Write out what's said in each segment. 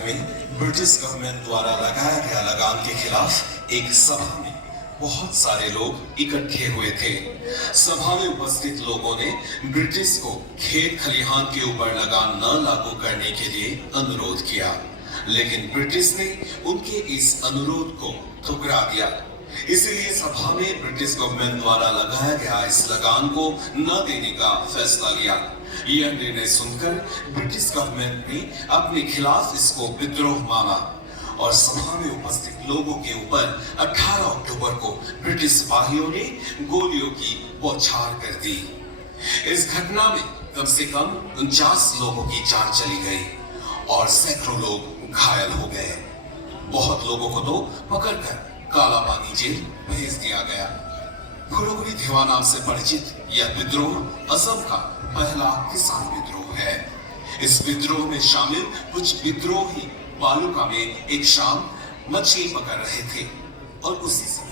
शहर में British government द्वारा लगाया गया लगान के खिलाफ एक सभा में बहुत सारे लोग इकट्ठे हुए थे। सभा में उपस्थित लोगों ने ब्रिटिश को खेत खलिहान के ऊपर लगान न लागू करने के लिए अनुरोध किया, लेकिन ब्रिटिश ने उनके इस अनुरोध को ठुकरा दिया। इसलिए सभा में ब्रिटिश गवर्नमेंट द्वारा लगाया गया इस लगान को न देने का फैसला लिया। यह निर्णय सुनकर ब्रिटिश गवर्नमेंट ने अपने खिलाफ इसको विद्रोह माना और सभा में उपस्थित लोगों के ऊपर 18 अक्टूबर को ब्रिटिश सिपाहियों ने गोलियों की बौछार कर दी। इस घटना में कम से कम 49 लोगों की जान चली गई और सैकड़ों लोग घायल हो गए। बहुत लोगों को तो पकड़कर काला पानी जेल भेज दिया गया। फुलकुरी देवा नाम से परिचित यह विद्रोह असम का पहला किसान विद्रोह है। इस विद्रोह में शामिल कुछ विद्रोही बालुका में एक शाम मछली पकड़ रहे थे और उसी समय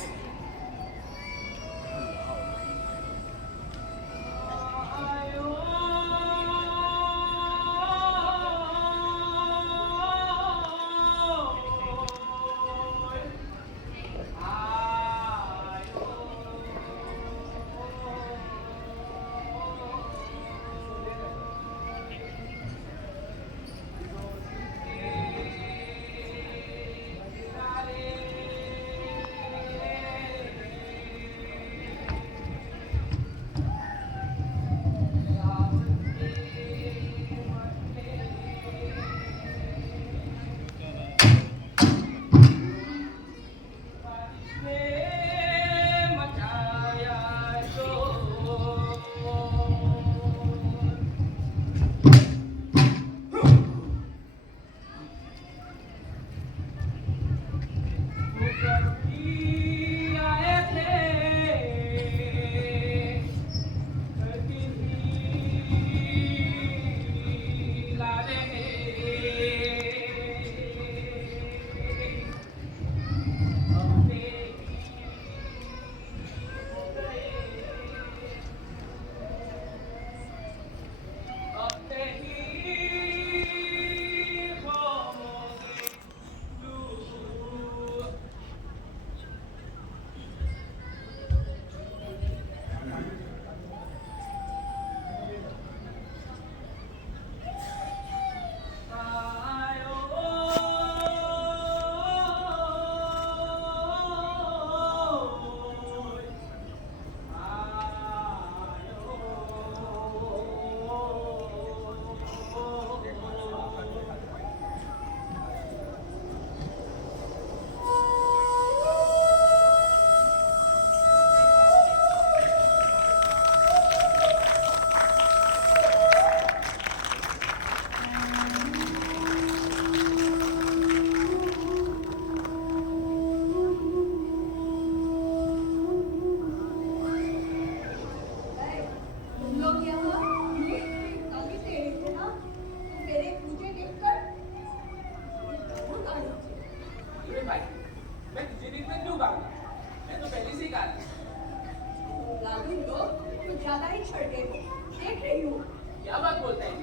क्या बात बोलते हैं?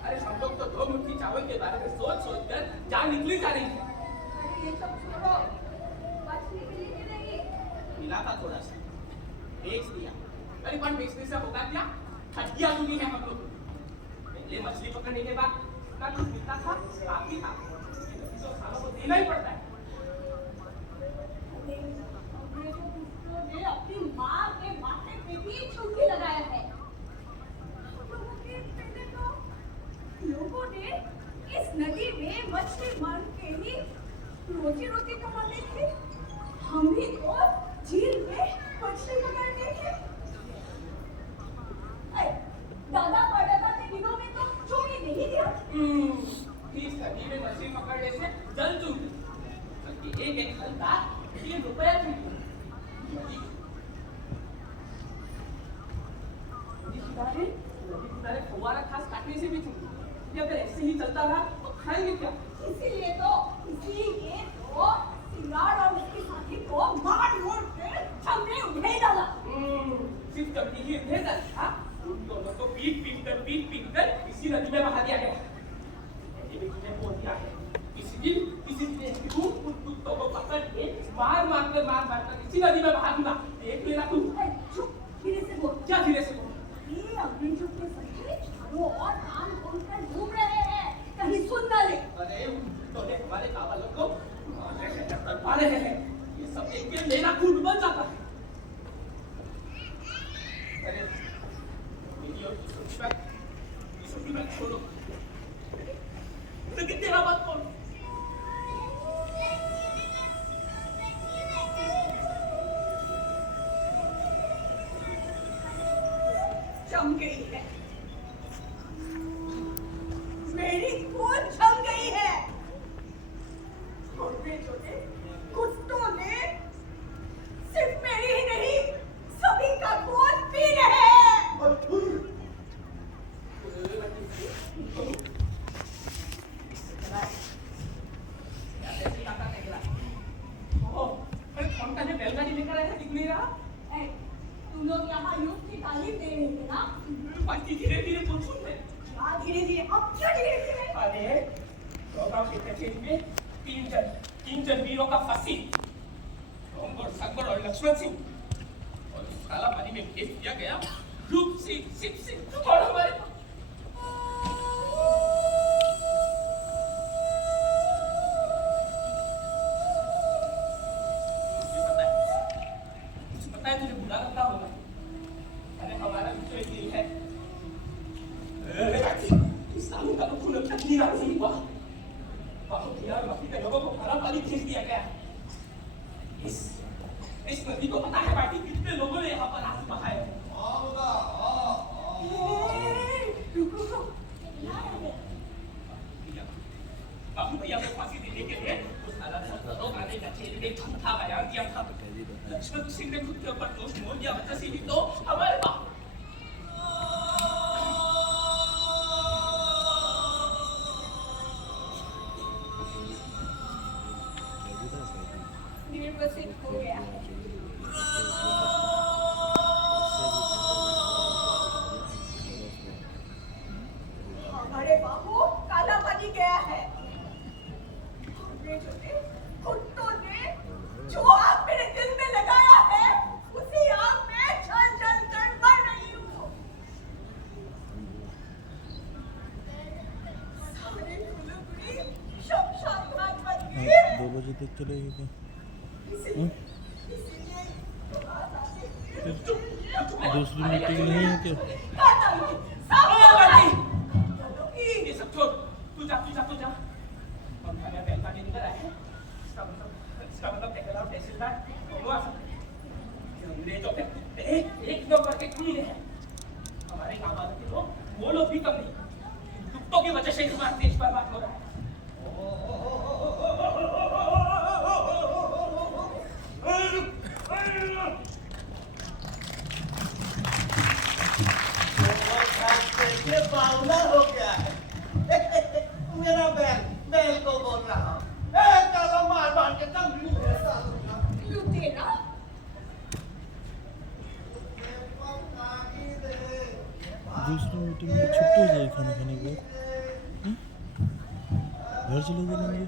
अरे हम लोग तो 2 मुट्ठी चावल के बारे में सोच कर जान निकली जा रही है। ये सब छोड़ो, मछली के लिए नहीं मिला था थोड़ा सा, बेच दिया। अरे पर बेचने से होगा क्या? हड्डियां सुनी है हम लोग। पहले मछली पकड़ने के बाद ना कुछ मिलता था, काफी था। तो सालों को देना ही पड़ता है। ने अपनी माँ के माथे पे भी चुंगी लगाया है। लोगों ने इस नदी में मछली मार के ही रोजी रोटी कमाते थे। हम भी तो झील में मछली पकड़ते थे। दादा परदादा के दिनों में तो चोरी नहीं दिया। इस नदी में मछली पकड़ने से जल चुकी। बल्कि एक फल का 3 रुपया थी। नदी फुवारा खास काटने से भी चुकी। ये अगर ऐसे ही चलता रहा तो खाएंगे क्या? इसीलिए तो सिंगार और उसके साथी को मार मोड़ के हमने उन्हें डाला। सिर्फ कभी ही उन्हें डाला। उन दोनों को पीट कर इसी नदी में बहा दिया गया। ये भी तुझे बोल दिया है। मार कर इसी नदी में बहा दूंगा। देख लेना तू। चुप, धीरे से बोल। क्या धीरे से बोल? ये अंग्रेजों के सैनिक चारों ओर कान खोलकर घूम रहे हैं, कहीं सुन ना ले। अरे तो ने हमारे कावलों को मार रहे हैं। ये सब देख के मेरा खून उबल जाता है। अरे मेरी और किशोरी बैग छोड़ो। लेकिन तेरा बात कौन? जम गई है, मेरी खून जम गई है। अंग्रेजों ने, कुत्तों ने सिर्फ मेरी ही नहीं, सभी का खून पी रहे हैं। बैलगाड़ी लेकर आया दिख नहीं रहा। तुम लोग यहाँ युद्ध की तालीम दे रहे थे ना? बाकी धीरे धीरे बोल सुन ले। क्या धीरे धीरे? अब क्यों धीरे धीरे? अरे गाँव के कचेरी में तीन जन वीरों का फांसी, रोमगढ़, सकबर और लक्ष्मण सिंह, और उस काला पानी में भेज दिया गया रूप सिंह, शिव सिंह और हमारे तुझे बुरा लगता होगा। अरे हमारा विषय ये है, इस्लामी का खून अब तक नीला नहीं हुआ। बिहार मक्की के लोगों को खराब पानी भेज दिया गया। इस नदी को पता है बाटी कितने लोगों ने यहाँ पर आंसू बहाए हैं। बाबू भैया को फांसी देने के लिए उस हालत में लोग आने का चेहरे में झूठा बयान दिया था। लक्ष्मण सिंह ने खुद के ऊपर दोष मोल दिया, वजह से ही तो हमारे बाप निर्वसित हो गया है। हमारे बाबू काला पानी गया है। अंग्रेजों ने, कुत्तों ने जो आग मेरे दिल में लगाया है, उसी आग में जल जल कर मर रही हूँ। सारे फुलगुड़ी शमशान घाट बन गए। 2 बजे तक चलेगी दूसरी मीटिंग नहीं है क्या? ये सब छोड़, तू जा। हम खाने बैलगाड़ी निकल आए हैं। इसका मतलब तहसीलदार दोनों आ सकते हैं। अंग्रेजों के कुत्ते एक नंबर के कीड़े हैं। हमारे गाँव वालों के लोग, वो लोग भी कम नहीं। कुत्तों की वजह से हमारे देश बर्बाद हो रहा है। ये बावला हो गया है। मेरा बैल को बोल रहा हूँ, काला मार के तंगड़ी मेरे साथ होगा। लुटेरा, दूसरी मीटिंग में छुट्टी हो जाएगी खाना खाने के बाद। घर चले जाएंगे।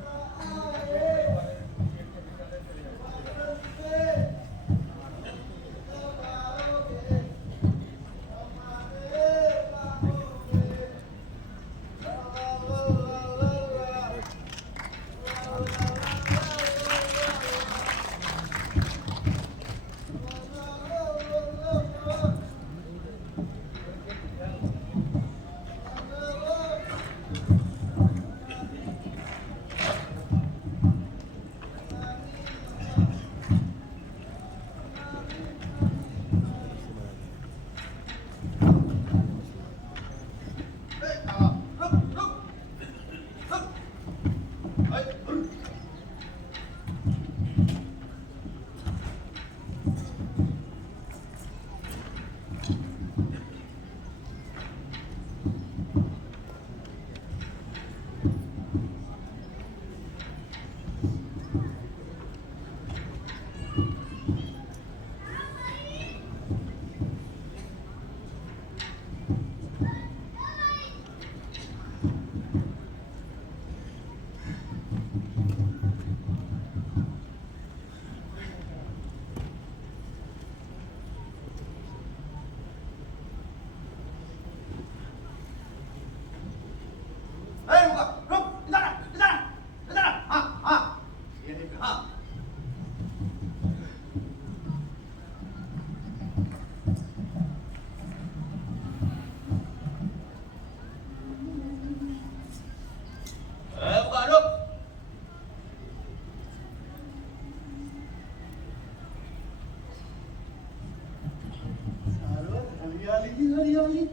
वाली।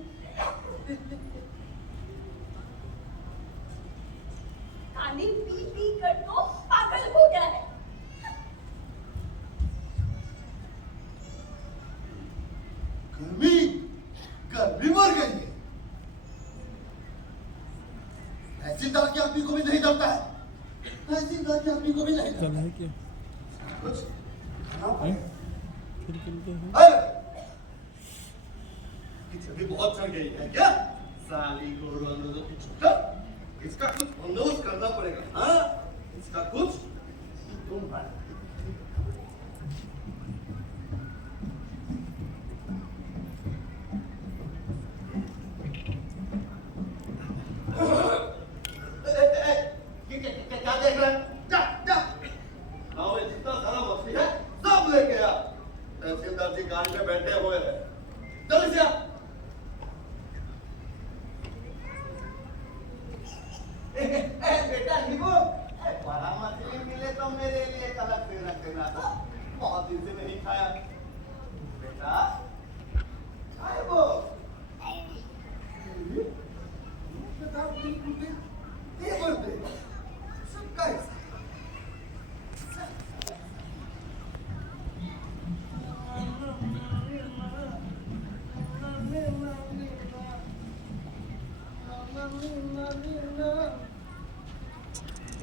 पानी पी पी कर तो पागल हो गया है। गर्मी गर्मी मर गई है। ऐसी दाल के आदमी को भी नहीं डरता है, ऐसी दाल के आदमी को भी नहीं कल डरता है क्या? कुछ हैं? फिर कल क्या है? अरे पीछे भी बहुत चढ़ गई है क्या? साली को रोनो की छुट्टा, इसका कुछ बंदोबस्त करना पड़ेगा। हाँ, इसका कुछ तुम भाई। क्या देख रहे हैं? जा जा गाँव में जितना सारा मछली है सब लेके आ। तहसीलदार जी गाड़ी में बैठे हुए हैं, जल्दी से आ। बेटा हिबू, बड़ा मछली मिले तो मेरे लिए एक अलग से रख देना था, बहुत दिन से नहीं खाया। बेटा खाए वो सबका हिस्सा।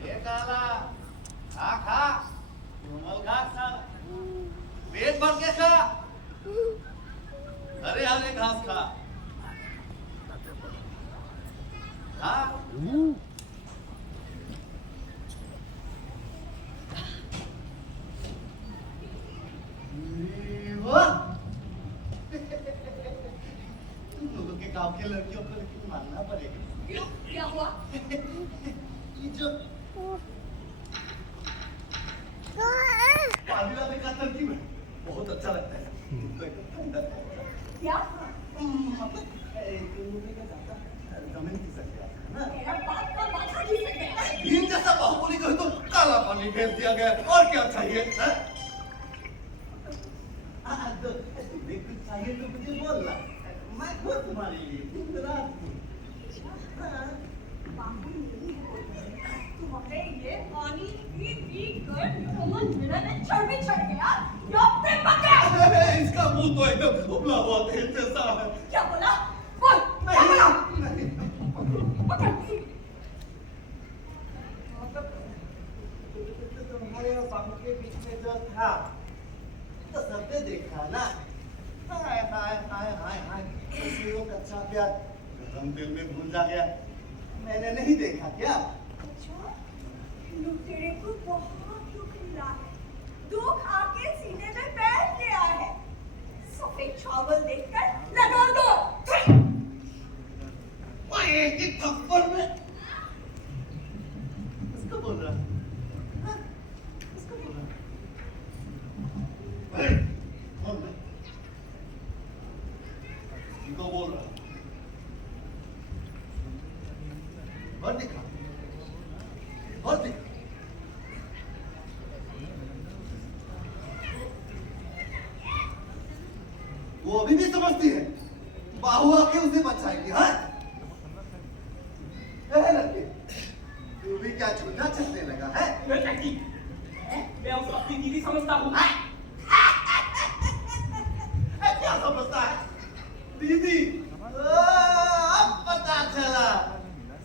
ये काला खा खा, कोमल खा खा, पेट भर के खा, हरे हरे घास खा, खा। वाह, तुम लोगों के गांव के लड़कियों को लेकिन मानना पड़ेगा। क्यों? क्या हुआ? ये जो पानी वाले का तरकीब है, बहुत अच्छा लगता है। तो एक अंदर क्या? मतलब जमीन खिसक गया है ना। मेरा बाप का माथा खिसक गया है। भीम जैसा बाहुबली को तो काला पानी फेर दिया गया, और क्या चाहिए? तो तुम्हें कुछ चाहिए तो मुझे बोलना, मैं खुद तुम्हारे लिए दिन रात हूँ। बाबू नहीं बोलते, तुम्हारे ये पानी पी पी कर कमर मेरा में चर्बी चढ़ गया, या फिर पकड़। इसका मुंह तो एकदम उबला हुआ तेल जैसा है। क्या बोला? बोल, क्या बोला? नहीं, पकड़। तुम्हारे और बाबू के बीच में जो था तो सबने देखा ना। हाय हाय हाय हाय हाय, वो कच्चा प्यार गरम तेल में भूंजा गया, मैंने नहीं देखा क्या? अच्छा, लुटेरे को बहुत दुख मिला है, दुख आके सीने में बैठ गया है। सफेद चावल देखकर लगा दो। एक ही थप्पड़ में इसको बोल रहा है, हाँ? इसको बोल रहा है। कौन है? किसको बोल रहा है? और दिखा, और दिखा। वो अभी भी समझती है बाहु आके उसे बचाएगी। हाँ, लड़के, तू भी क्या झूठा चलने लगा है? मैं उसको अपनी दीदी समझता हूँ। क्या समझता है? दीदी, अब पता चला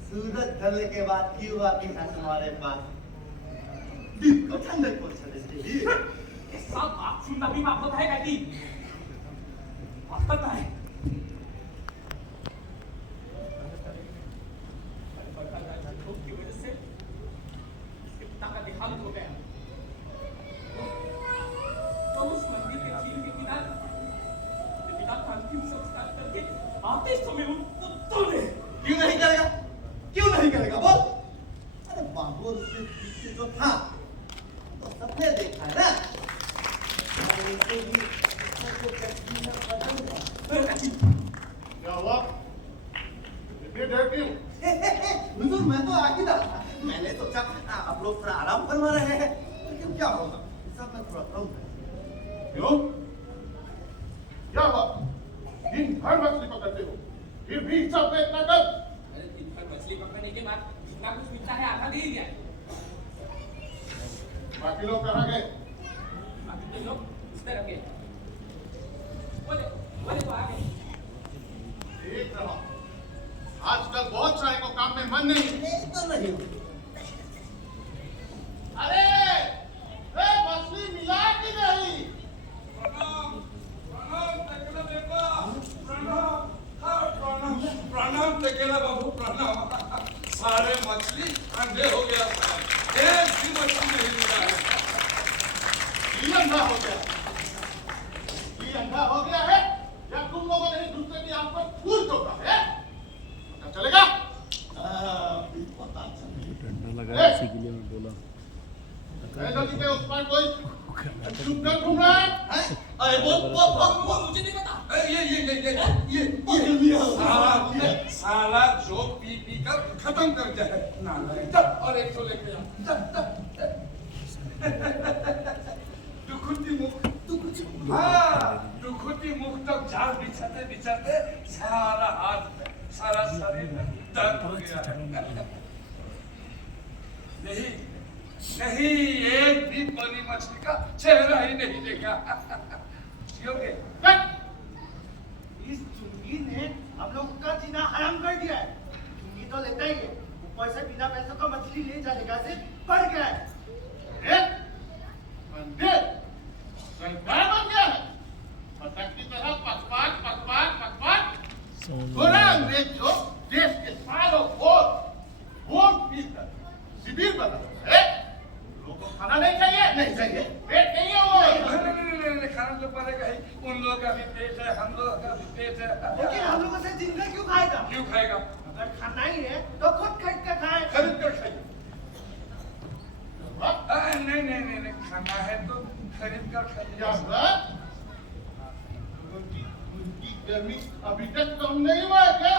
सूरज ढलने के बाद क्यों आती है तुम्हारे पास, दिल को ठंडक पहुंचाने के लिए। सब बात सुनना भी बाप होता है कहती। बात करता है। की वजह से इसके पिता का देहांत हो गया। तो उस मंदिर के झील के किनारे पिता का अंतिम संस्कार करके आते समय उन कुत्तों ने क्यों नहीं करेगा? क्यों नहीं करेगा बोल? अरे बाबू उसके पीछे जो था तो सबने देखा है ना। क्या हुआ? इतनी देर क्यों? हुजूर, मैं तो आ ही रहा था, मैंने सोचा आप लोग थोड़ा आराम फरमा रहे हैं, लेकिन क्या होगा सब मैं थोड़ा कम है। क्यों? क्या हुआ? दिन भर मछली पकड़ते हो, फिर भी हिसाब में इतना कम। अरे दिन भर मछली पकड़ने के बाद जितना कुछ मिलता है आधा दे ही दिया है। बाकी लोग कहाँ गए? बाकी के लोग इस तरफ गए। बोले बोले तो आ गए। देख रहा हूं, आजकल बहुत सारे को काम में मन नहीं। बिल्कुल नहीं। अरे मछली मिला कि नहीं? प्रणाम तेकेला बाबू, प्रणाम। सारे मछली अंधे हो गया, एक भी मछली नहीं मिला है। ये अंधा हो गया, ये अंधा हो गया है या तुम लोगों ने एक दूसरे की आंख पर फूल ठोका है? पता चलेगा? पता चल। डंडा लगा ए! इसी के लिए मैं बोला नदी के उस पार कोई चुप कर घूम रहा है? अरे वो मुझे नहीं पता। ये साला जो पी कर खत्म कर जाए ना, और एक तो लेके जा। दुखुती मुख, दुखुती मुख तक जाल बिछाते बिछाते सारा हाथ सारा शरीर दर्द हो गया। नहीं नहीं, एक भी बड़ी मछली का चेहरा ही नहीं देखा। क्योंकि इस चुंगी ने हम लोग का जीना हराम कर दिया है। चुंगी तो लेता ही है, ऊपर से बिना पैसों का मछली ले जाने का से बढ़ गया है। मंदिर सरकार बन गया है, पतंग की तरह पकवान पकवान पकवान। थोड़ा अंग्रेज जो देश के सारों वोट पीकर शिविर बना है, लोगों को खाना नहीं चाहिए, नहीं चाहिए, पेट नहीं है वो। नहीं, खाना तो पड़ेगा ही। उन लोगों का भी पेट है, हम लोगों का भी पेट है। लेकिन हम लोगों से जिंदा क्यों खाएगा? क्यों खाएगा? अगर खाना ही है तो खुद खरीद कर खाए। खरीद कर खाइए। नहीं, खाना है तो खरीद कर क्या खाइए। हुआ? उनकी गर्मी अभी तक कम नहीं हुआ है क्या?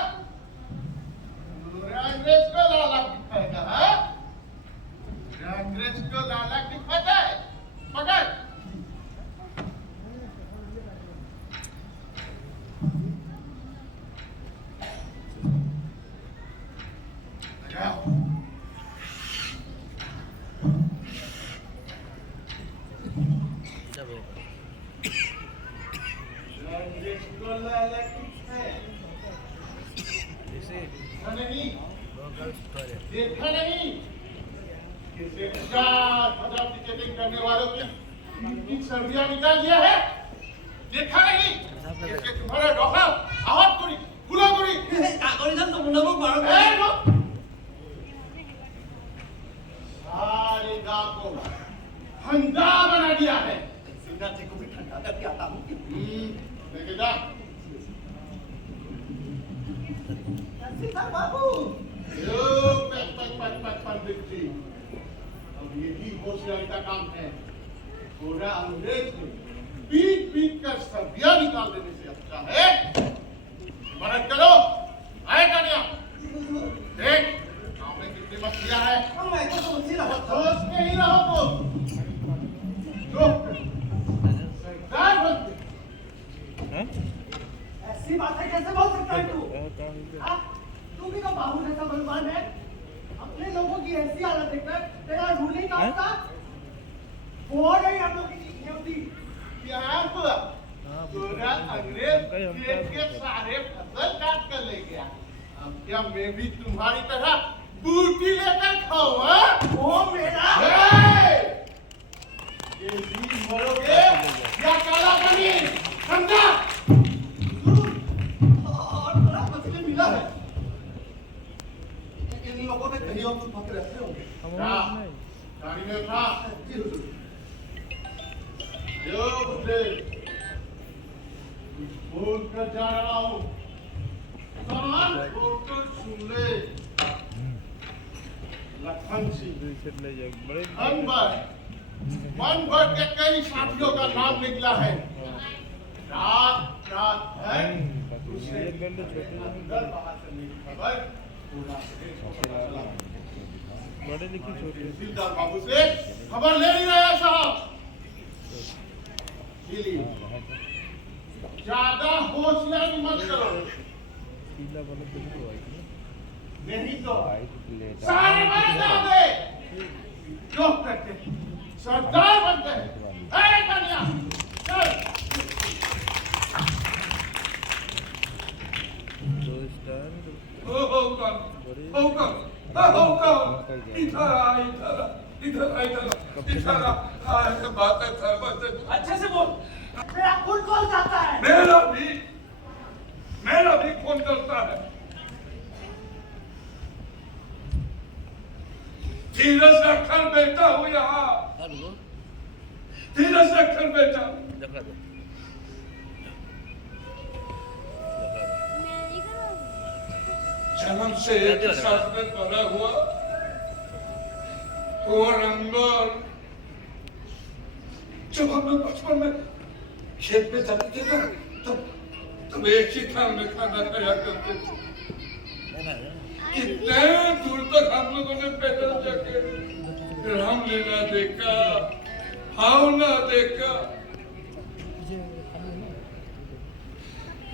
अंग्रेज को लाला दिखाएगा, हाँ? अंग्रेज को लाला दिखाता है, पकड़। अंग्रेज को लाला दिखाए। नहीं, देखा नहीं किसे 50,000 टिकटिंग करने वालों की सर्दियां निकाल दिया है? देखा नहीं इसके तुम्हारा डॉक्टर आहत करी गुला करी सारे गांव को ठंडा बना दिया है। सीना को भी ठंडा करके आता हूँ। लेके जा। सीता बाबू पंडित जी, अब यही होशियारी का काम है। पूरा अंग्रेज ने पीट कर सर्दियां निकाल देने से अच्छा है मदद करो। आए कानिया, देख गाँव में कितनी मछलियां है। मैं तो समझ ही रहा था। सोच के ही रहो तुम। जो सरकार बनती ऐसी बातें कैसे बोल सकता है तू? हाँ? तू भी तो बाबू जैसा बलवान है। अपने लोगों की ऐसी हालत देखकर तेरा रूलिंग आपका बोर्ड है हम लोग की ड्यूटी। यहाँ पर पूरा अंग्रेज खेत के सारे फसल काट कर ले गया। अब क्या मैं भी तुम्हारी तरह बूटी लेकर खाऊं? हाँ? वो मेरा ये भी मरोगे या काला पनीर, समझा? और बड़ा मछली मिला है। इन लोगों ने कहीं और छुपा के रखे होंगे। गाड़ी में उठा। यो बुड्ढे, कुछ बोल कर जा रहा हूँ, सामान खोलकर सुन ले। लखन सिंह मन भर के कई साथियों का नाम निकला है। रात रात है उसे अंदर बाहर करने की खबर पूरा प्रदेश को पता चला। बड़े लिखी छोटे तहसीलदार बाबू से खबर ले नहीं रहे साहब। इसीलिए ज्यादा होशियारी मत करो, पीला वाला देख लो आई नहीं तो ले सारे मर जाओगे। जो करते सरदार बनते हैं। अरे कन्या चल। 2 स्टार होकर इधर आ, बात है अच्छे से बोल। मेरा खून खोल जाता है। मेरा भी फोन करता है। धीरज रखकर बैठा हूँ यहाँ, धीरज रखकर बैठा हूँ। जन्म से एक साथ में बड़ा हुआ और अंबर, जब हम लोग बचपन में खेत में जाते थे ना, तब एक ही थाल में खाना खाया करते थे। कितने दूर तक हम लोगों ने पैदल जाके रामलीला देखा, भावना देखा।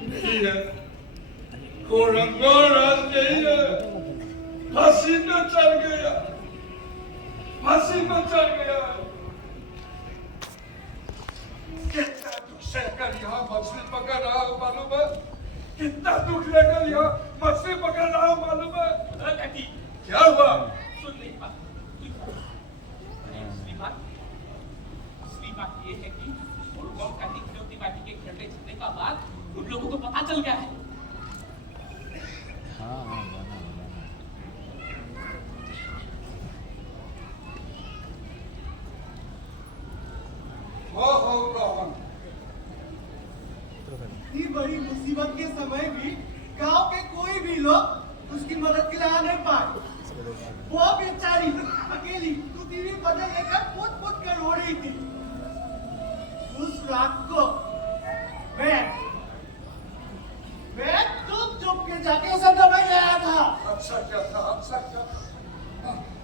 नहीं है कोरंगोर आज नहीं है, फांसी में चढ़ गया, फांसी में चढ़ गया। कितना दुख सहकर यहाँ मछली पकड़ रहा हूँ मालूम है, कितना दुख लेकर यहाँ मछली पकड़ रहा हूँ मालूम है। क्या हुआ? सुन नहीं बात, असली बात ये है कि गाँव का खिलौती बाटी के घंटे छूटने का बाद उन लोगों को पता चल गया है। इतनी बड़ी मुसीबत के समय भी गांव के कोई भी लोग उसकी मदद के लिए आ नहीं पाए। वो बेचारी अकेली टीवी बदल लेकर पुट कर रो रही थी। उस रात को मैं चुप के जाके उसे दवाई ले आया था। अच्छा क्या था, अच्छा क्या था?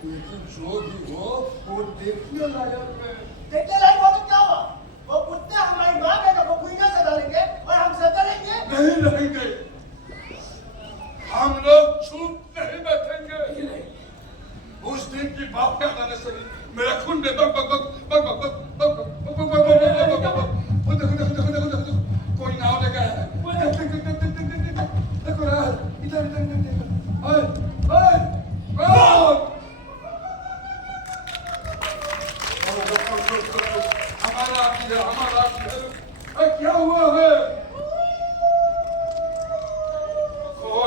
लेकिन जो भी हो वो देखने लायक है। देखने लायक हो तो क्या हुआ? वो कुत्ते हमारी माँ का वो भुइयां से डालेंगे और हम से करेंगे। नहीं रहेंगे, हम लोग चुप नहीं बैठेंगे। उस दिन की बात याद आने से मेरा खून में बक बक बक बक बक बक बक बक बक बक कोई नाव लगा है। देखो ना, इधर इधर इधर ओए ओए हमारा क्या हुआ है? वो आ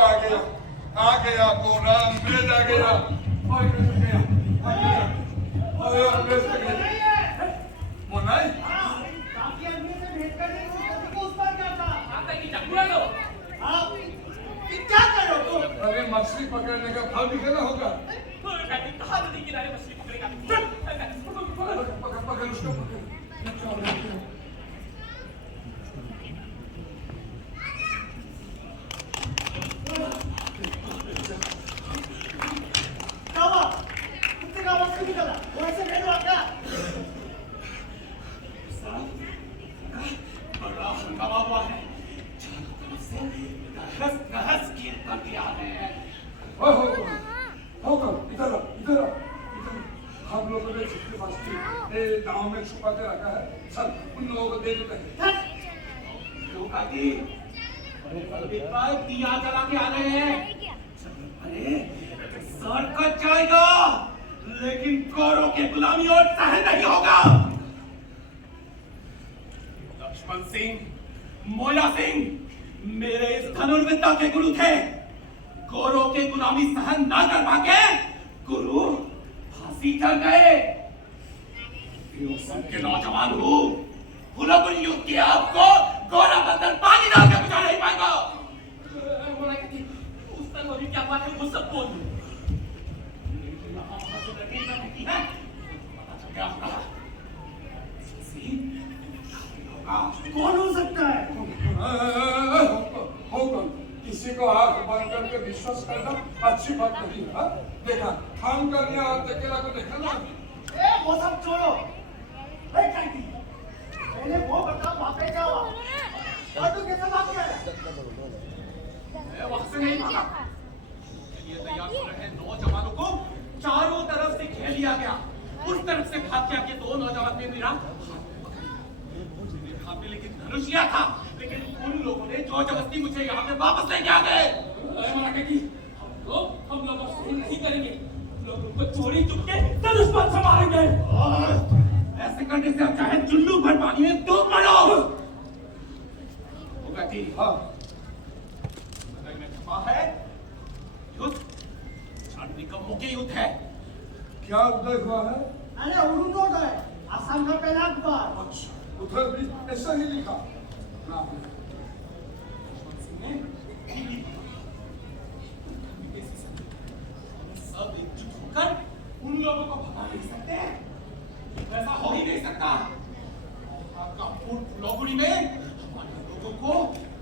गया कोरा अंग्रेज आ गया। मोनाई काफी आदमी से भेंट करने को उस पर क्या था? क्या कर रहे हो तुम? अरे मछली पकड़ने का फल निकलना होगा। कहाँ नदी किनारे मछली पकड़ेगा? पकड़ उसको पकड़। क्या हुआ? कुत्ते का आवाज क्यों निकला? वो ऐसे नहीं हुआ क्या? बड़ा हंगामा हुआ है। रहस कील कर दिया है। होगा इधर हम लोगों ने जितनी मछली गाँव में छुपा के रखा है, सब उन लोगों को दे देते हैं। दिया जला के आ रहे हैं। अरे सर कट जाएगा, लेकिन कौरों की गुलामी और सहन नहीं होगा। लक्ष्मण सिंह, मोया सिंह मेरे इस धनुर्विद्या के गुरु थे। कौरों के गुलामी सहन न कर पाके गुरु फांसी चढ़ गए। के नौजवान हूँ, कुलपुर युद्ध के आपको गोरा बंदर पानी डाल के बुझा नहीं पाएगा। उस तलवार क्या बात है वो सब बोल। कौन हो सकता है? होगा किसी को आंख बंद करके विश्वास करना अच्छी बात नहीं है। देखा खान करने और अकेला को देखा ना। वो सब छोड़ो। पहले वो बताओ वहाँ पे क्या हुआ? और तू उस तरफ से भाग गया कि 2 नौजवान ने मेरा आपने लेकिन धनुष लिया था, लेकिन उन लोगों ने जोर जबरदस्ती मुझे यहाँ पे वापस लेके आ गए। मराठे की हम लोग अब सही नहीं करेंगे, हम लोग उनको चोरी चुपके धनुष पर से मारेंगे। ऐसे करने से अच्छा है चुल्लू भर पानी में डूब मरो। होगा ठीक। हाँ अगर मैं क्षमा है युद्ध छानबी का मुख्य युद्ध है। क्या उदय हुआ है? अरे अरुणोदय, आसाम का पहला अखबार। अच्छा, उधर भी ऐसा ही लिखा। हाँ। सब एकजुट होकर उन लोगों को भगा नहीं सकते, ऐसा हो ही नहीं सकता। आपका फुलौगुड़ी में हमारे लोगों को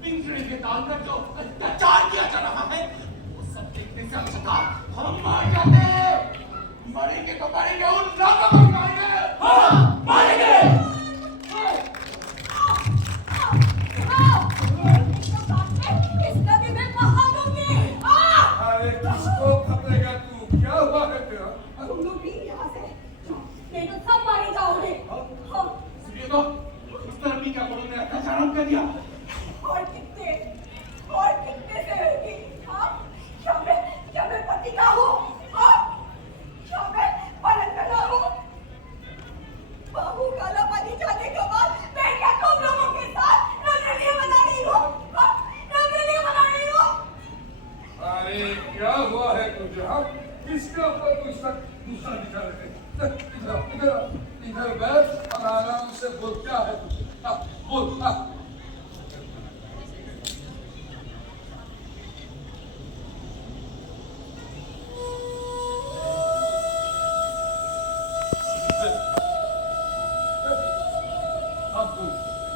पिंजरे में डालकर जो अत्याचार किया जा रहा है, वो सब देखने से अच्छा था हम मार जाते। मरेंगे तो मरेंगे, उन लोगों को मारेंगे। हाँ, मारेंगे। इस नदी में बहा दूंगी। अरे किसको खतरेगा तू? क्या हुआ है तेरा? तुम लोग भी यहाँ से नहीं तो सब मारे जाओगे। इसलिए तो उस तरफ भी क्या करूँ, मैं अत्याचार कर दिया। और कितने सहेगी? क्या मैं पति का हूँ? क्या मैं पलटना हूँ? बहू काला पानी जाने के बाद मैं क्या तुम लोगों के साथ रंगोली बना रही हूँ? रंगोली बना रही हूँ? अरे क्या हुआ है तुझे? हाँ? किसके ऊपर तू इसका गुस्सा दिखा रहे थे? इधर बैठ और आराम से बोल। क्या है तुझे? हाँ, बोल। हाँ।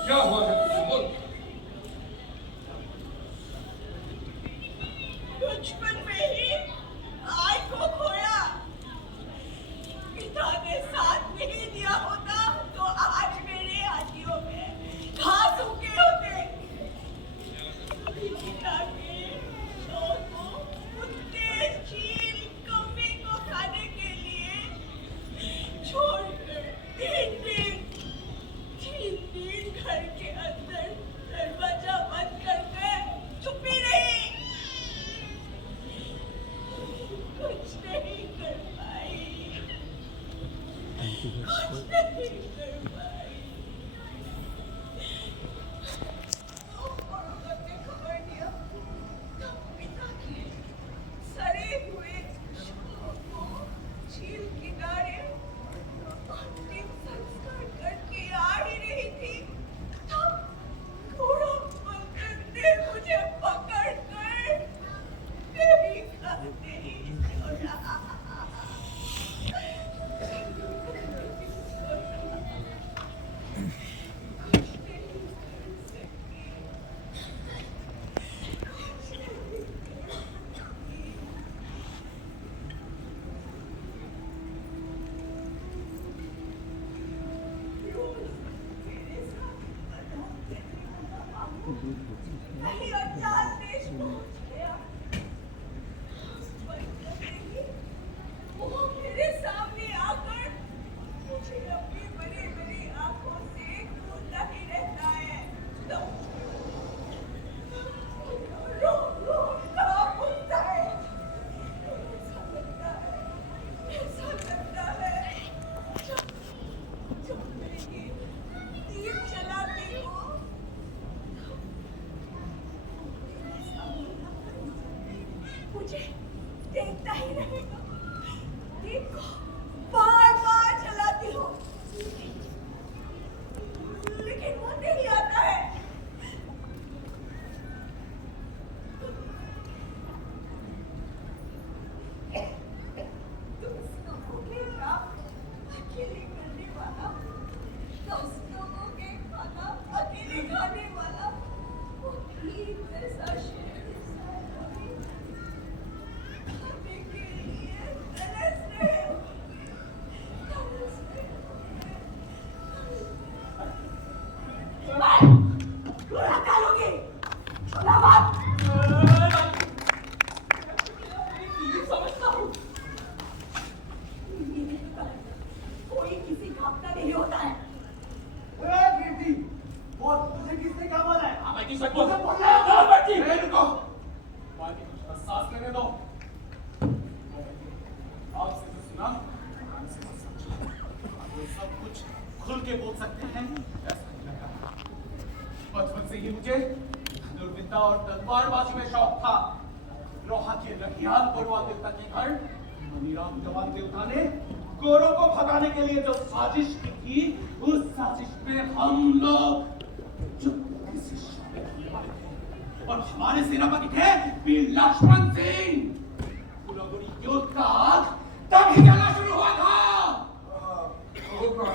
क्या हुआ है तुझे? बोल। बचपन में ही आय को खोया। पिता ने साथ नहीं दिया होता तो आज मेरे हाथियों में घास उगे होते। पिता के शौक को कुत्ते, चील, कौवे को खाने के लिए छोड़कर तीन दिन घर के अंदर दरवाजा बंद करके छुपी रही। कुछ नहीं कर पाई। औरतों ने खबर दिया तो पिता के सड़े हुए शवों को झील किनारे अंतिम संस्कार करके आ ही रही थी, तब घोड़ा पकड़ ने मुझे पकड़कर मेरी खाते ही छोड़ा। नहीं अनजान देश पहुंच गया। वो मेरे सामने आकर मुझे अपनी बड़ी बड़ी आंखों से घूरता ही रहता है। रो बोलता है। ऐसा लगता है जब मेरी दीप जलाती हूँ मुझे देखता ही रहेगा। दीप को बार-बार जलाती हूँ, लेकिन वो नहीं आता है। तुम लोगों के काम अकेले करने वाला, 10 लोगों के खाना अकेले खाने वाला, वो ठीक जैसा शेर खाने के लिए तरस रहे हो। मैं पूरा करूंगी। छोड़ा मत। समझता हूँ सब कुछ खुल के बोल सकते हैं ऐसा नहीं लगा। बचपन से ही मुझे दुर्विद्या और तलवारबाजी में शौक था। रोहा के रखियाल गोरवा देवता के घर मनीराम जवान देवता ने गोरों को भगाने के लिए जो साजिश की थी, उस साजिश में हम लोग चुपके से शामिल होने वाले थे और हमारे सेनापति थे वीर लक्ष्मण सिंह। गुलाबोरी युद्ध का आग तभी चलना शुरू हुआ था। होगा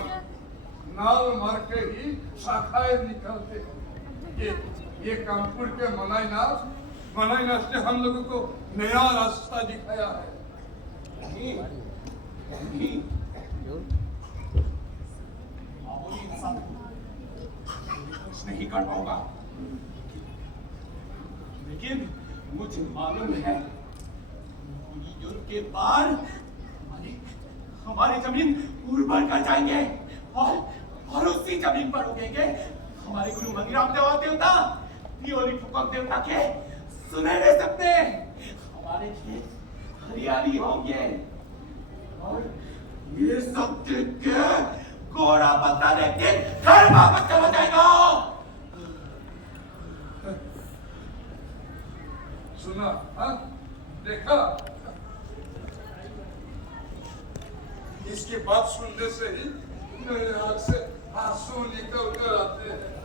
नाल मार के ही शाखाएं निकलते हैं। ये कानपुर के मनाईनाथ ने हम लोगों को नया रास्ता दिखाया है। नहीं, मामूली इंसान कुछ नहीं कर पाऊंगा, लेकिन मुझे मालूम है युद्ध के बाद हमारी जमीन उर्वर कर जाएंगे और उसी जमीन पर उगेंगे हमारे गुरु मनीराम देवता नियोली फुकम देवता के सुनहरे सपने। हमारे खेत हरियाली होंगे और ये सब देख के गोरा बंदा ने घर वापस चला जाएगा। सुना? हाँ? देखा? इसकी बात सुनने से ही मेरे आँख से आंसू निकल कर आते हैं।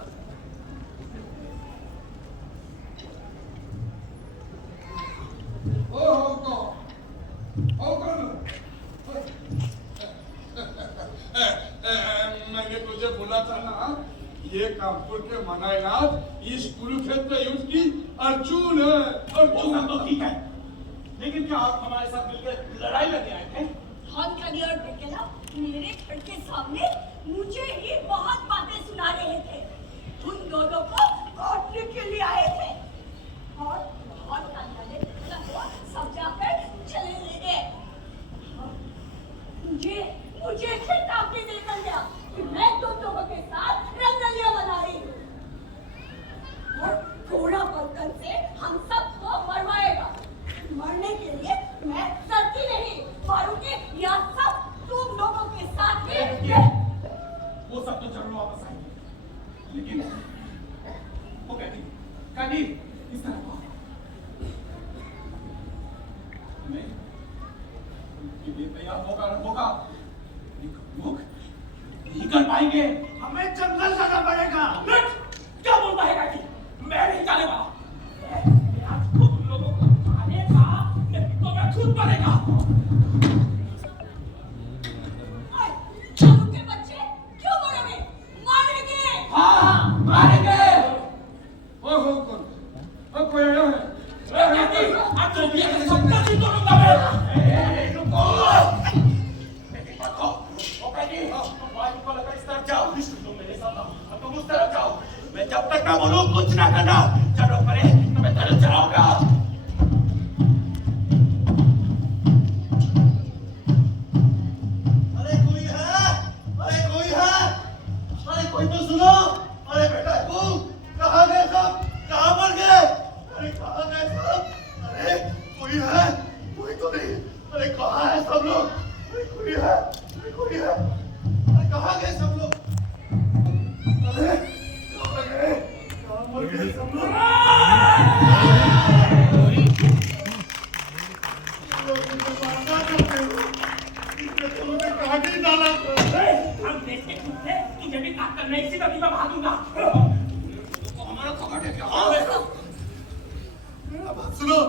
मैंने तुझे बोला था ना, ये कानपुर के मनाईनाथ इस कुरुक्षेत्र युद्ध की अर्जुन है। अर्जुन तो ठीक है, लेकिन क्या आप हमारे साथ मिलकर लड़ाई लड़ने आए थे? हम करियर बेकेला मेरे घर के सामने मुझे ही बहुत बातें सुना रहे थे। उन दोनों को काटने के लिए आए थे और बहुत काटने को सब जाकर चले गए। मुझे चेतावनी देकर गया कि मैं तुम लोगों के साथ रंगलियां बना रही हूँ और थोड़ा बर्तन से हम सबको मरवाएगा। मरने के लिए मैं डरती नहीं, मारूंगी या सब तुम लोगों के साथ ही। वो सब तो जरूर वापस आएंगे, लेकिन वो कहती इस तरह को हमें उनके लिए तैयार होगा लोग नहीं कर पाएंगे। हमें जंगल जाना पड़ेगा। क्या बोलता है काकी? मैं नहीं जाने वाला। मैं खुद लोगों को मारेगा, तो मैं खुद मरेगा। चालू के बच्चे क्यों मरोगे? मारेंगे। हाँ, मारेंगे। ओहो कौन? अब कोई आया है? काकी, आप तो भी ऐसे सबका जी तोड़ूंगा मैं। रुको। मेरे साथ अब तुम उस तरफ जाओ। मैं जब तक ना बोलूं कुछ ना करना। जरूरत पड़े तो मैं तरफ चलाऊंगा। अरे कोई है? अरे कोई है? अरे कोई तो सुनो। अरे बेटा तू कहाँ गए सब? कहाँ पर गए? अरे कहाँ गए सब? अरे कोई है? कोई तो नहीं। अरे कहाँ है सब लोग? अरे कोई है? अरे कोई है? अरे कहाँ गए सब लोग? अरे कहाँ मर गए सब लोग? मारना चाहते हो? इसने तो मुझे कहाँ नहीं डाला? हम देश के खुद थे, तुझे भी काट कर मैं इसी नदी में बहा दूंगा। तो हमारा खबर है क्या? अब सुनो,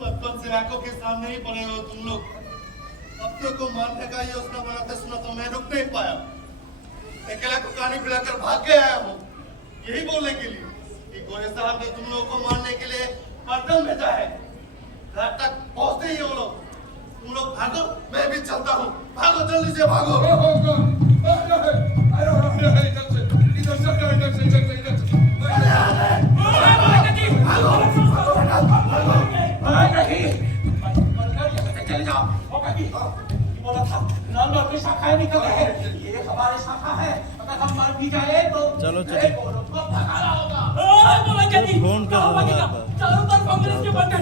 बचपन से आंखों के सामने ही पड़े हो तुम लोग। अपने को मारने का योजना बनाते सुना तो मैं रुक नहीं पाया। अकेला को कहानी पिलाकर भाग के आया हूँ, यही बोलने के लिए कि गोरे साहब ने तुम लोगों को मारने के लिए पर्दन भेजा है। घर तक पहुँचते ही वो लोग। तुम लोग भागो, मैं भी चलता हूँ। भागो जल्दी से भागो। ओहो कौन? इधर से। चले जाओ। बोला था नाल की शाखाएं निकल रहे हैं। ये हमारी शाखा है। अगर हम मर भी जाए तो चलो चलो। को भगाना होगा। फोन कर रहा था। चारों तरफ कांग्रेस के बंदे।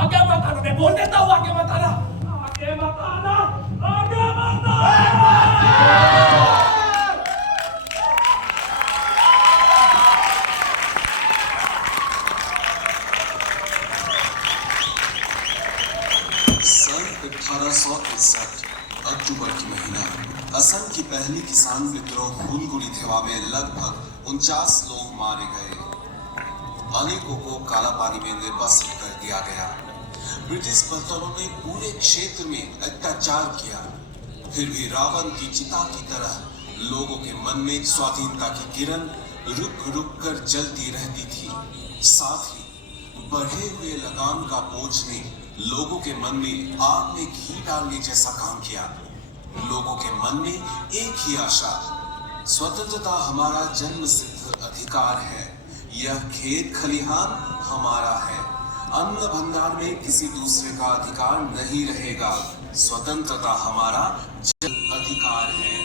आगे मत आना, मैं बोल देता हूँ आगे मत आना। आगे मत आना। आगे मत आना। अक्टूबर की महीना असम की पहली किसान विद्रोह हुलगुली थेवा में लगभग 49 लोग मारे गए, अनेकों को काला पानी में निर्वासित कर दिया गया। ब्रिटिश बलदलों ने पूरे क्षेत्र में अत्याचार किया, फिर भी रावण की चिता की तरह लोगों के मन में स्वाधीनता की किरण रुक रुक कर जलती रहती थी। साथ ही बढ़े हुए लगाम का बोझ ने लोगों के मन में आग में घी डालने जैसा काम किया। लोगों के मन में एक ही आशा, स्वतंत्रता हमारा जन्मसिद्ध अधिकार है, यह खेत खलिहान हमारा है, अन्न भंडार में किसी दूसरे का अधिकार नहीं रहेगा, स्वतंत्रता हमारा जन्म अधिकार है।